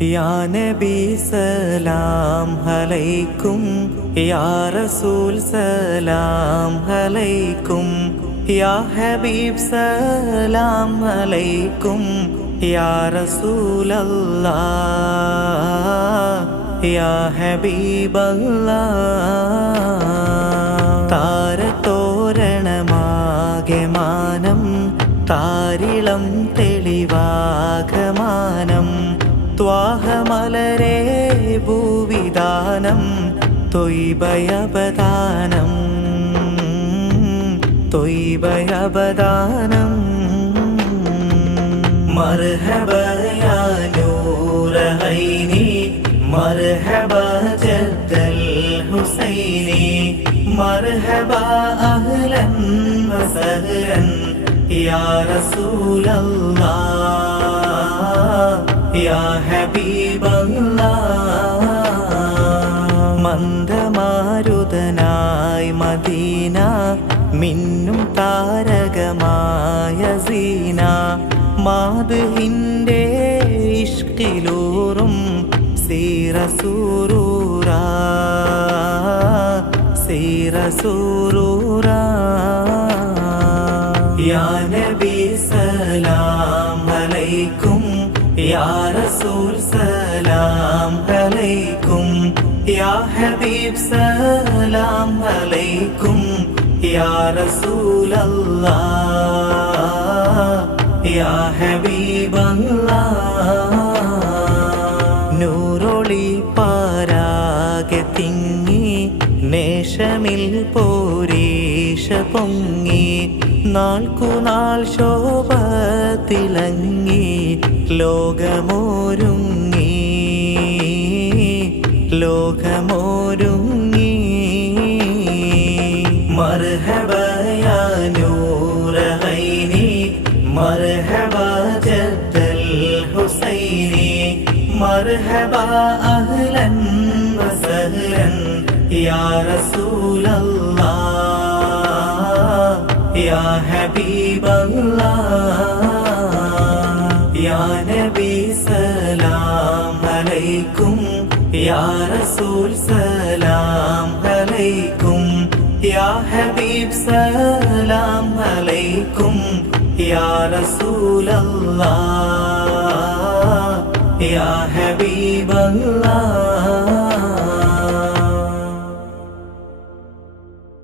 या नबी सलाम अलैकुम, या रसूल सलाम अलैकुम, या हबीब सलाम अलैकुम, या रसूल अल्लाह या हबीब अल्लाह. താരത്തോരണമാകെ മാനം, താരിളം തെളിവാകമാനം, ത്വാഹമലരേ ഭൂവിധാനം, തൊയ്ബയബദാനം തൊയ്ബയബദാനം. മർഹബ യാ നൂറ ഐനി, മർഹബ ജദ്ദൽ ഹുസൈനി, മർഹബ അഹ്ലൻ വസഹ്ലൻ യാ റസൂലല്ലാഹ് യാ ഹബീബല്ലാഹ്. മന്ദമാരുതനായി മദീന, മിന്നും താരകമായ സീന, മാദ്ഹിന്റെ ഇഷ്കിലൂറും സീറസൂറൂറാ സീറസൂറൂറാ. യാ നബി സലാം അലൈക്കും, യാ റസൂൽ സലാം അലൈക്കും, യാ ഹബീബ് സലാം അലൈക്കും, യാ റസൂൽ അല്ലാഹ് യാ ഹബീബ് അല്ലാഹ്. നൂറൊളി പാരാകെ തിങ്ങി, നേഷമിൽ പോരീഷ പൊങ്ങി, നാൾക്കുനാൾ ശോഭ തിളങ്ങി, ലോകമോരുങ്ങി ലോകമോരുങ്ങി. മർഹബ യാ നൂറ ഐനി, മർഹബ ജദ്ദൽ ഹുസൈനി, മർഹബ അഹ്ലൻ വസഹ്ലൻ യാ റസൂലല്ലാഹ് യാ ഹബീബല്ലാഹ്. യാ നബി സലാം അലൈക്കും, യാ റസൂൽ സലാം അലൈക്കും, യാ ഹബീബ് സലാം അലൈക്കും, യാ റസൂലല്ലാഹ് യാ ഹബീബല്ലാഹ്.